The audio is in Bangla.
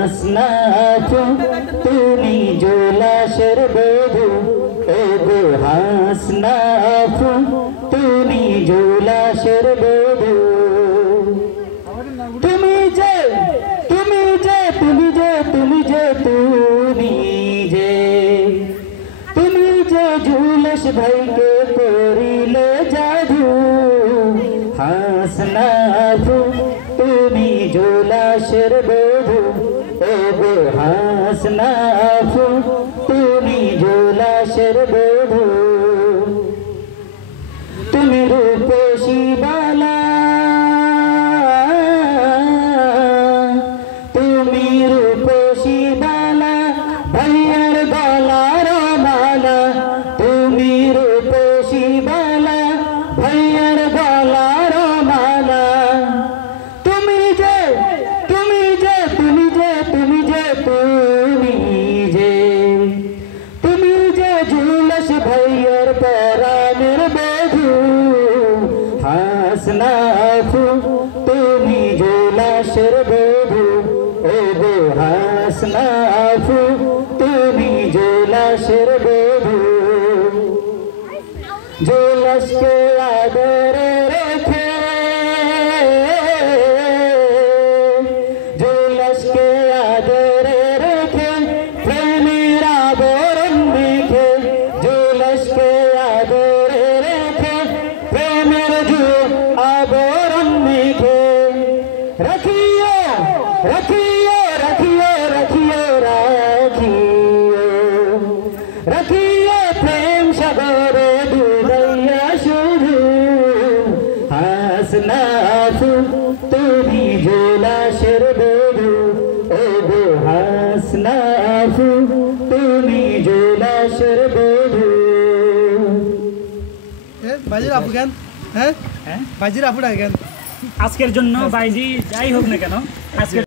হাসনাফু তুমি জোলাসের বধূ ও গো হাসনাফু তুমি জোলাসের বধূ তুমি যে তুমি যে তুমি যে তুমি যে তুমি যে তুমি যে জুলস ভাইকে করিলে জাদু হাসনাফু তুমি জোলাসের বধূ ও গো হাসনাফু তুমি জোলাসের বধূ তুমি রূপসী বালা তুমি রূপসী বালা ভাইয়ার গলার মালা তুমি রূপসী বালা ভাইয়ার গলার মালা তুমি যে তুমি যে তুমি যে তুমি যে তুমি যে তুমি যে জুলস ভাইয়ার পরাণের বধূ হাসনাফু তুমি জোলাসের বধূ ও গো হাসনাফু তুমি জোলাসের বধূ জোলাসকে আদরে রেখে জোলাসকে আদরে রেখে প্রেমের আবরণ মেখে জোলাসকে আদরে রেখে প্রেমের আবরণ মেখে রাখিও রাখিও রাখিও রাখিও রাখিও রাখিও প্রেম সাগরে ডুবাইয়া শুধু হাসনাফু তুমি জোলাসের বধূ ও গো হাসনাফু তুমি জোলাসের বধূ বাজির আপু কেন হ্যাঁ বাজির আপুটা কেন আজকের জন্য বাইজি যাই হোক না কেন আজকে